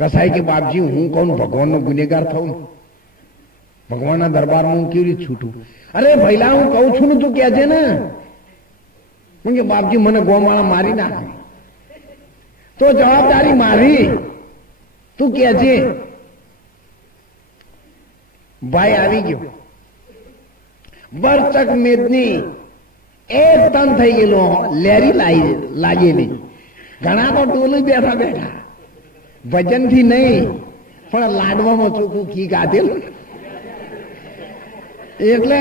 કસાય કે બાપજી હું કહું ભગવાનનો ગુનેગાર થઉં, ભગવાનના દરબારમાં હું કેવી રીતે છૂટું? અરે ભઈલા હું કહું છું ને તું કે છે ને કે બાપજી મને ગોમાળા મારી નાખે તો જવાબદારી મારી, તું કે છે. ભાઈ આવી ગયો, બરચક મેદની એક તન થઈ ગયેલો, લેરી લાગેલી. ઘણા તો ટોલું બેઠા બેઠા ભજનથી નહીં પણ લાડવામાં ચોખ્ખું ઘી ગાધેલું એટલે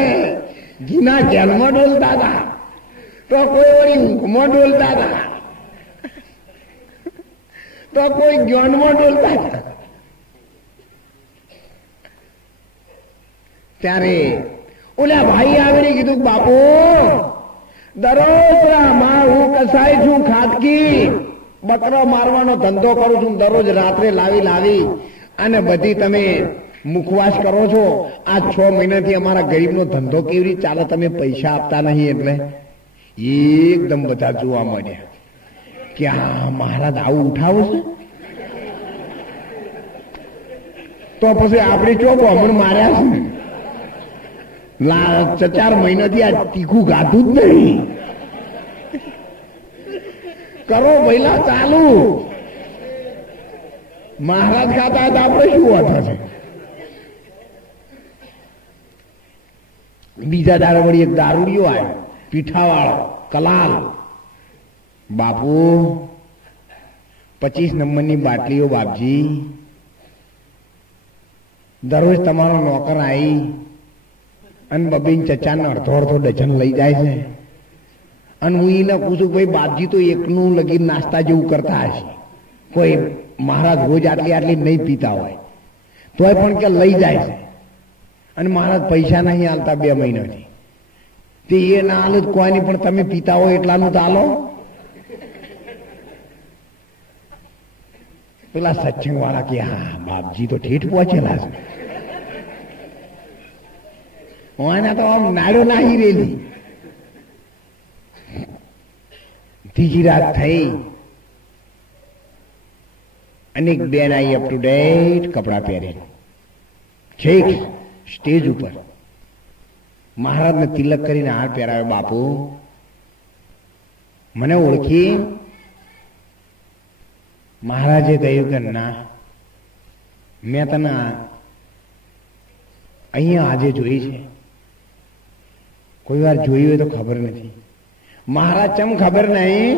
ઘીના જેલમાં ડોલતા હતા તો કોઈ વળી ઊંઘમાં ડોલતા હતા તો કોઈ જ્ઞાનમાં ડોલતા હતા. ત્યારે ઓલા ભાઈ આવીને કીધું બાપુ દરરોજ હું કસાય છું, ખાટકી બકરો મારવાનો ધંધો કરું છું, દરરોજ રાત્રે લાવી અને બધી તમે મુખવાસ કરો છો. આ 6 મહિનાથી અમારા ગરીબનો ધંધો કેવી રીતે ચાલે? તમે પૈસા આપતા નહીં. એટલે એકદમ બધા જોવા મળ્યા કે આ મહારાજ આવું ઉઠાવું છે. તો પછી આપણે ચોકો હમણાં માર્યા છે 4 મહિનાથી આ તીખું ગાતું જ નહીં. કરો પહેલા ચાલુ. મહારાજ ખાતા હતા, આપણે શું વાતા છે? બીજા દાડે વળી એક દારૂડિયો આવ્યો, પીઠાવાળો કલાલ. બાપુ 25 નંબરની બાટલીઓ બાપજી, દરરોજ તમારો નોકર આવી અને બબીન ચચાને અડધો ડઝન લઈ જાય છે. અને હું એને પૂછું ભાઈ બાપજી તો એકનું લગીન નાસ્તા જેવું કરતા હશે, કોઈ મહારાજ રોજ આટલી નહીં પીતા હોય તોય પણ કે લઈ જાય છે. અને મહારાજ પૈસા નહીં હાલતા 2 મહિનાથી, તે એ ના હાલ કોઈ નહીં, પણ તમે પીતા હોય એટલાનું તો હાલો. પેલા સત્સંગ વાળા કે હા બાપજી તો ઠેઠ પહોંચેલા છે, એના તો આમ નાડો નાહી રેલી. ત્રીજી રાત થઈ અને એક બેન આવી અપ ટુ ડેટ કપડા પહેરે, છેક સ્ટેજ ઉપર મહારાજને તિલક કરીને હાર પહેરાવ્યો. બાપુ મને ઓળખી? મહારાજે કહ્યું કે ના, મેં તને અહીંયા આજે જોઈ છે, કોઈ વાર જોઈ હોય તો ખબર નથી. મહારાજ ચમ ખબર નહીં?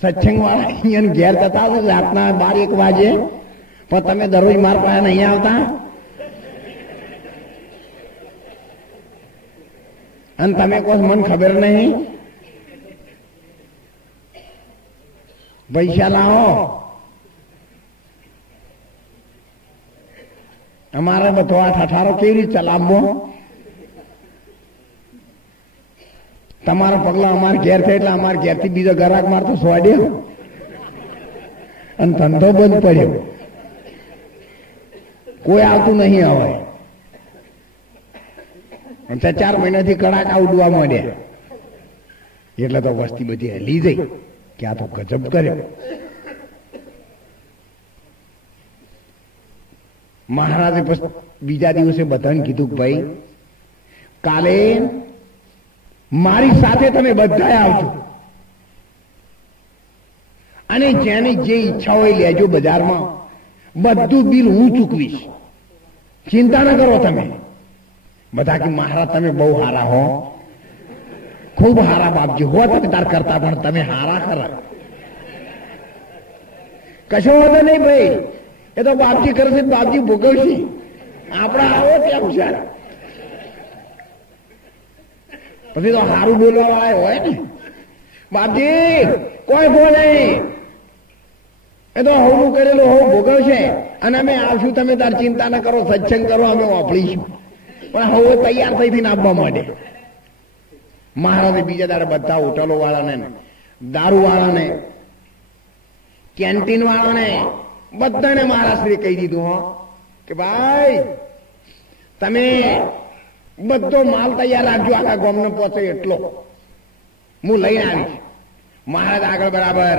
સત્સંગ વાળા અહીંયા ઘેર જતા રાતના 12-1 વાગે, પણ તમે દરરોજ માર પાસે નહીં આવતા અને તમે કહો મને ખબર નહીં. પૈસા લાવો, અમારે બધો આ ઠઠારો કેવી રીતે ચલાવવો? તમારા પગલા અમારે ઘેર થાય એટલે અમારે ઘેરથી બીજો ગ્રાહક મારતો સોડ્યો અને ધંધો બંધ પડ્યો, કોઈ આવતું નહીં. હવે 4 મહિનાથી કડાકા ઉડવા માંડ્યા એટલે તો વસ્તી બધી હલી જઈ કે આ તો ગજબ કર્યો. મહારાજે બીજા દિવસે બધાને કીધું ભાઈ કાલે મારી સાથે તમે બધા આવજો અને જેની જે ઈચ્છા હોય લેજો બજારમાં, બધું બિલ હું ચૂકવીશ, ચિંતા ન કરો તમે. બધા કે મહારાજ તમે બહુ હારા હો, ખૂબ હારા બાપજી હો, તમે તાર કરતા પણ તમે હારા ખરા. કશો વાંધો નહીં ભાઈ, એ તો બાપજી કરશે, બાપજી ભોગવશે, આપડા આવો તેમ છે. પછી તો સારું બોલવા વાળા હોય ને, બાપજી કોઈ બોલે નહીં, એ તો હોવું કરેલું હોવું ભોગવશે અને અમે આવશું, તમે તાર ચિંતા ન કરો, સત્સંગ કરો, અમે વાપરીશું. પણ હવે તૈયાર થઈને આપવા માંડે. મહારાજે બીજા દાડે બધા હોટલો વાળાને, દારૂ વાળાને, કેન્ટીન વાળાને બધાને મહારાજશ્રી કહી દીધું હો કે ભાઈ તમે બધો માલ તૈયાર રાખજો, આખા ગામને પહોંચે એટલો હું લઈને આવીશ. મહારાજ આગળ બરાબર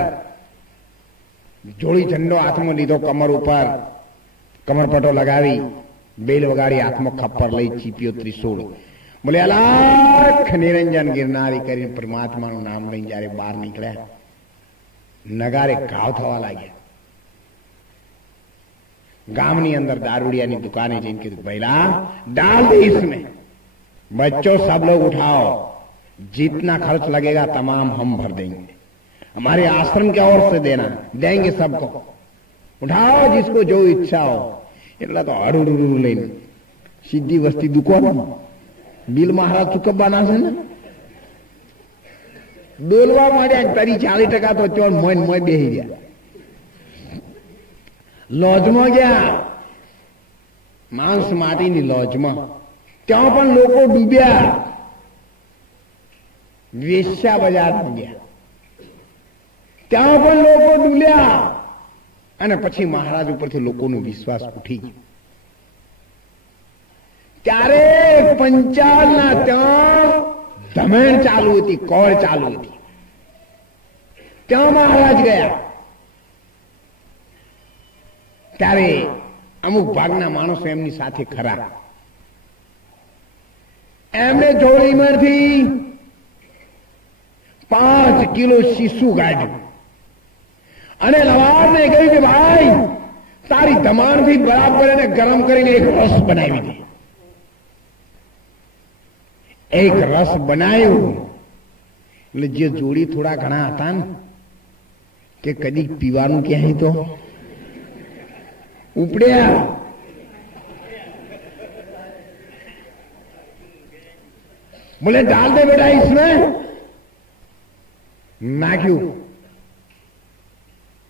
જોડી ઝંડો હાથમાં લીધો, કમર ઉપર કમરપટ્ટો લગાવી, બેલ વગાડી, હાથમાં ખપ્પર લઈ, ચીપ્યો ત્રિશૂળ. બોલે અલાખ નિરંજન ગિરનારી કરીને પરમાત્માનું નામ લઈને જયારે બહાર નીકળ્યા, નગારે ઘાવ થવા લાગ્યા. ગામની અંદર દારૂડિયાની દુકાને જઈને કીધું, ભૈલા डाल दे इसमें, बच्चों सब लोग उठाओ, जितना खर्च लगेगा तमाम हम भर देंगे, हमारे आश्रम की ओर से देना, देंगे सबको, उठाओ जिसको जो इच्छा हो. એટલે તો હડુડુડુ લઈને સીધી વસ્તી દુકાન, બિલ મહારાજ ચૂકવવાના છે ને, ડોલવા માંડ્યા. તારી 40% તો ચોર મોય મોય બેસી ગયા. લોજમાં ગયા, માંસ માટીની લોજમાં, ત્યાં પણ લોકો ડૂબ્યા. વેશ્યા બજારમાં ગયા, ત્યાં પણ લોકો ડૂબ્યા. અને પછી મહારાજ ઉપરથી લોકોનો વિશ્વાસ ઉઠી ગયો. ત્યારે પંચાલના ત્યાં ધમેણ ચાલુ હતી, કોર ચાલુ હતી. ત્યાં મહારાજ ગયા. ત્યારે અમુક ભાગના માણસો એમની સાથે ખરા. એમને જોડીમાંથી 5 કિલો શીશુ કાઢ્યું અને નવાબને કહ્યું કે ભાઈ તારી ધમાણથી બરાબર એને ગરમ કરીને એક રસ બનાવી દે. એક રસ બનાવ્યું. એટલે જે જોડી થોડા ઘણા હતા ને, કે કદી પીવાનું ક્યાંય તો ઉપડ્યા. બોલે ડાલ દે બેટા इसमें, નાખ્યું.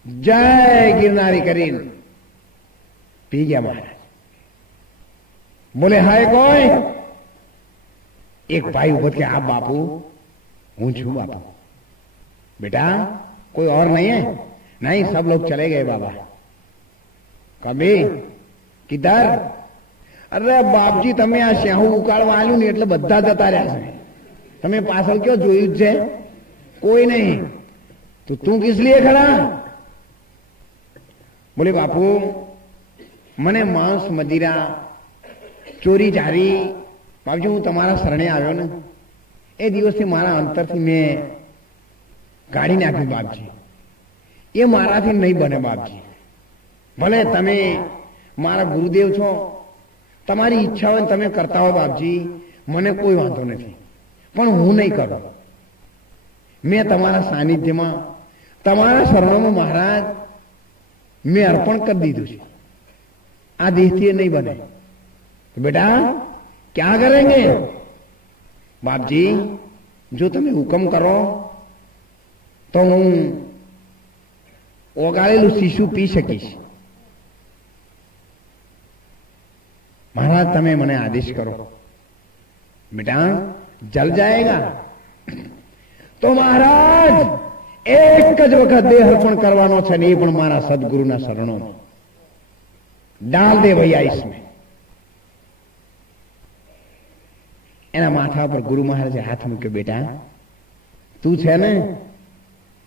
જય ગિરનારી કરીને પી ગયા મહારાજ. બોલે હાય કોઈ? એક ભાઈ ઉભો કે આ બાપू હું છું बापू. बेटा कोई और नहीं है? नहीं सब लोग चले गए बाबा. कभी किधर? अरे बापजी તમે આ શ્યાહુ ઉકાળવા આવ્યું ને એટલે બધા જતા રહ્યા છે. તમે પાછળ કયો જોયું છે? કોઈ નહીં. તો તું કિસ લીએ ખડા? બોલે બાપુ મને માંસ મદિરા ચોરી ચારી, બાપજી હું તમારા શરણે આવ્યો ને એ દિવસથી મારા અંતરથી મેં કાઢી નાખ્યું બાપજી. એ મારાથી નહીં બને બાપજી. ભલે તમે મારા ગુરુદેવ છો, તમારી ઈચ્છા હોય તમે કરતા હો બાપજી, મને કોઈ વાંધો નથી, પણ હું નહીં કરું. મેં તમારા સાનિધ્યમાં તમારા શરણોમાં મહારાજ મેં અર્પણ કરી દીધું છે. આ દેહથી નહીં બને. બેટા ક્યાં કરેંગે? બાપજી જો તમે હુકમ કરો તો હું ઓગાળેલું શીશુ પી શકીશ. महाराज तमे मने आदेश करो. बेटा जल जाएगा. तो महाराज एक ज वखत देह अर्पण करवानो छे ने, पण मारा सदगुरुना शरणों डाल दे भैया इसमें. एना माथा पर गुरु महाराजे हाथ मूक्यो. बेटा तू छे ने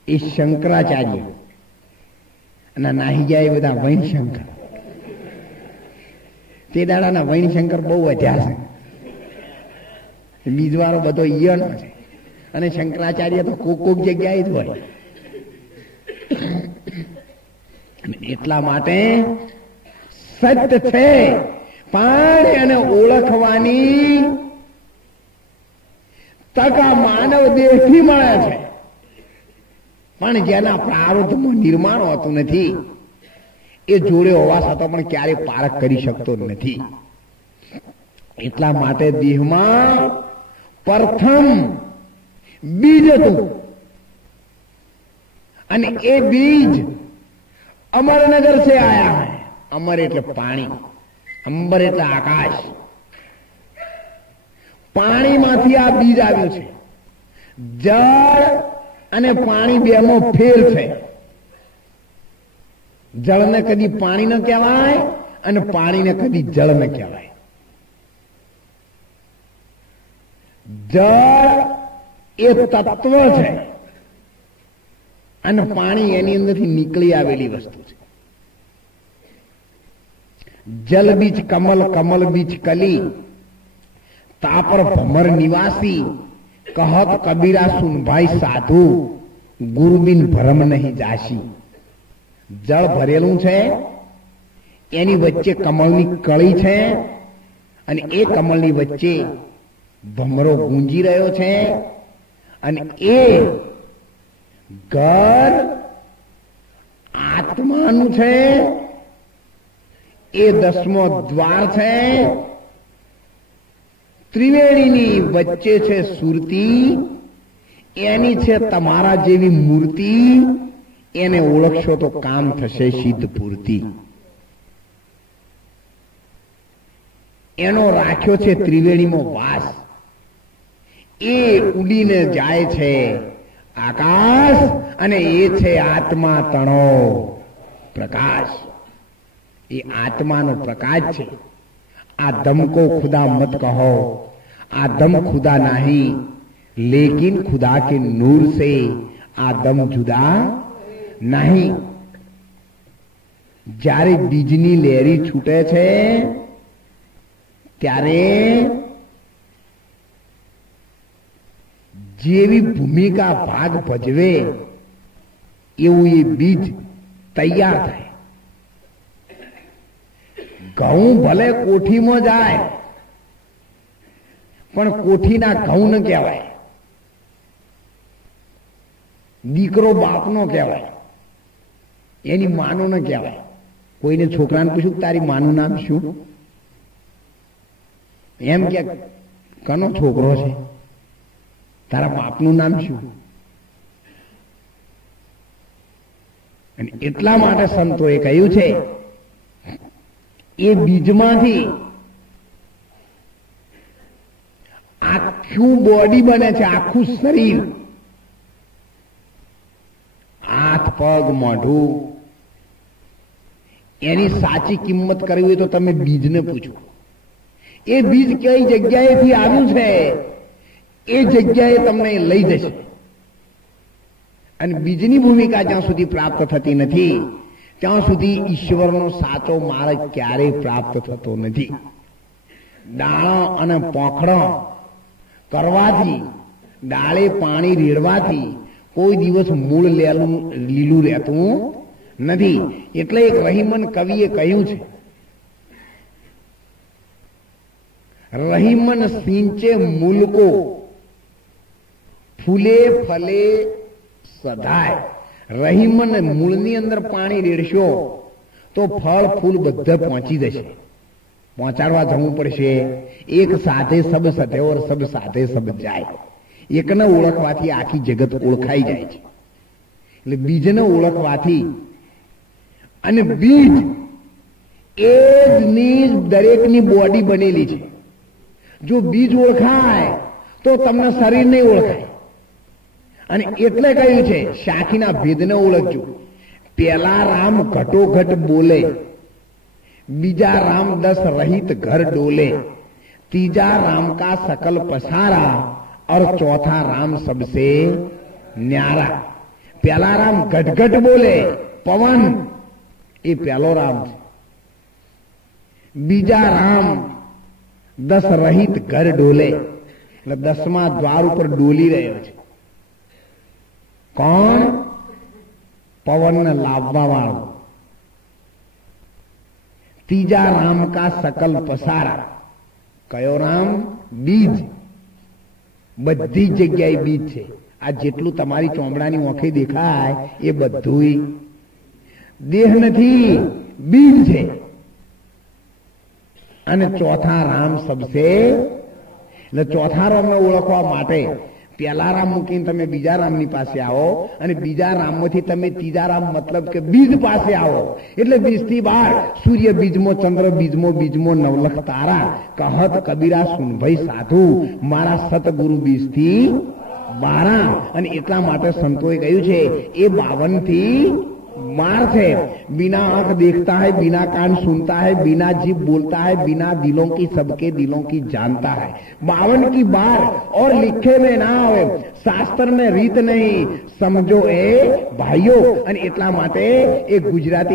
ए शंकराचार्य અને નાહી જાય બધા વૈન શંકર. તે દાડાના વૈન શંકર બહુ વધ્યા છે. બીજવાળો બધો ઈયનો છે અને શંકરાચાર્ય તો કોક કોક જગ્યાએ જ હોય. એટલા માટે સત્ય છે પણ એને ઓળખવાની તક આ માનવ દેહથી મળે છે, પણ જેના પ્રારબ્ધમાં નિર્માણ હોતું નથી એ જોડે હોવા છતાં પણ ક્યારે પારખ કરી શકતો નથી. એટલા માટે દેહમાં પ્રથમ બીજ હતું અને એ બીજ અમરનગર से आया है. અમર એટલે પાણી, અંબર એટલે આકાશ. પાણીમાંથી આ બીજ આવ્યું છે. જળ અને પાણી બેમાં ફેર છે. જળને કદી પાણી ન કહેવાય અને પાણીને કદી જળ ન કહેવાય. જળ એ તત્વ છે અને પાણી એની અંદરથી નીકળી આવેલી વસ્તુ છે. જલ બીચ કમલ, કમલ બીચ કલી, તાપર ભમર નિવાસી, કહત કબીરા સુન ભાઈ સાધુ, ગુરુબિન ભરમ નહીં જાશી. જળ ભરેલું છે, એની વચ્ચે કમળની કળી છે, અને એ કમળની વચ્ચે ભમરો ગુંજી રહ્યો છે, અને એ ઘર આત્માનું છે. એ 10મો દ્વાર છે. ત્રિવેણીની વચ્ચે છે સુરતી, એની છે તમારા જેવી મૂર્તિ. એને ઓળખશો તો કામ થશે સિદ્ધ પૂર્તિ. એનો રાખ્યો છે ત્રિવેણીમાં વાસ. એ ઉડીને જાય છે આકાશ, અને એ છે આત્મા તણો પ્રકાશ. એ આત્માનો પ્રકાશ છે. આ દમ को खुदा मत कहो, आ दम खुदा नहीं, लेकिन खुदा के नूर से आ दम जुदा नहीं. જ્યારે બીજની લહેરી છૂટે છે ત્યારે જેવી ભૂમિકા ભાગ ભજવે એવું એ બીજ તૈયાર થાય. ઘઉં ભલે કોઠીમાં જાય પણ કોઠીના ઘઉં ન કહેવાય, દીકરો બાપનો કહેવાય, એની માનો ન કહેવાય. કોઈને છોકરાને પૂછ્યું તારી માનું નામ શું? એમ કે કનો છોકરો છે? તારા બાપનું નામ શું? અને એટલા માટે સંતોએ કહ્યું છે એ બીજમાંથી આખું બોડી બને છે, આખું શરીર, હાથ પગ મોઢું. એની સાચી કિંમત કરવી હોય તો તમે બીજને પૂછો. એ બીજ કઈ જગ્યાએથી આવ્યું છે એ જગ્યાએ તમને લઈ જશે. અને બીજની ભૂમિકા જ્યાં સુધી પ્રાપ્ત થતી નથી ત્યાં સુધી ઈશ્વરનો સાચો માર્ગ ક્યારેય પ્રાપ્ત થતો નથી. ડાળા અને પોખડા કરવાથી, ડાળે પાણી રેડવાથી કોઈ દિવસ મૂળ લીલું રહેતું નથી. એટલે એક રહીમન કવિએ કહ્યું છે, રહીમન સિંચે મૂલ કો, ફૂલે ફલે સદાય. રહીમન મૂળની અંદર પાણી રેડશો તો ફળ ફૂલ બધા પહોંચી જશે. પહોંચાડવા જવું પડશે. એક સાથે સબ સતે ઓર સબ સાથે સબ જાય. એકને ઓળખવાથી આખી જગત ઓળખાઈ જાય છે. એટલે બીજને ઓળખવાથી, અને બીજ એ જ દરેકની બોડી બનેલી છે. જો બીજ ઓળખાય તો તમને શરીર નહીં ઓળખાય. અને એટલે કહ્યું છે શાખીના ભેદને ઓળખજો. પેલા રામ ઘટોઘટ બોલે, બીજા રામ 10 रहित घर डोले, तीजा राम का सकल पसारा, और चौथा राम सबसे न्यारा. पहला राम घटघट बोले, पवन, ये पहलो राम है. बीजा राम 10 रहित घर डोले, એટલે 10મા દ્વાર ઉપર ડોલી રહ્યો છે. કોણ? પવનને લાવવા વાળો. तीजा राम का सकल पसारा. कयो राम? बीज. बधी जग्याए बीज छे. आ जेटલું તમારી ચોમડાની ઓંખે દેખાય એ બધુંય દેહ નથી, બીજ છે. અને ચોથા રામ સબસે, એટલે ચોથા રામને ઓળખવા માટે પહેલા રામ મૂકીને તમે બીજા રામની પાસે આવો, અને બીજા રામમાંથી તમે ત્રીજા રામ મતલબ કે બીજ પાસે આવો. એટલે બીજથી બહાર સૂર્ય બીજમો, ચંદ્ર બીજમો, બીજમો નવલખ તારા, કહત કબીરા સુન ભાઈ સાધુ, મારા સતગુરુ બીજથી 12. અને એટલા માટે સંતોએ કહ્યું છે એ 52 થી मार से बिना आंख देखता है, बिना कान सुनता है, बिना जीभ बोलता है, बिना दिलों की सबके दिलों की जानता है। 52 की बार और लिखे में ना आवे, शास्त्र में રીત नहीं, समझो ए भाइयों। અને એટલા માટે એ ગુજરાતી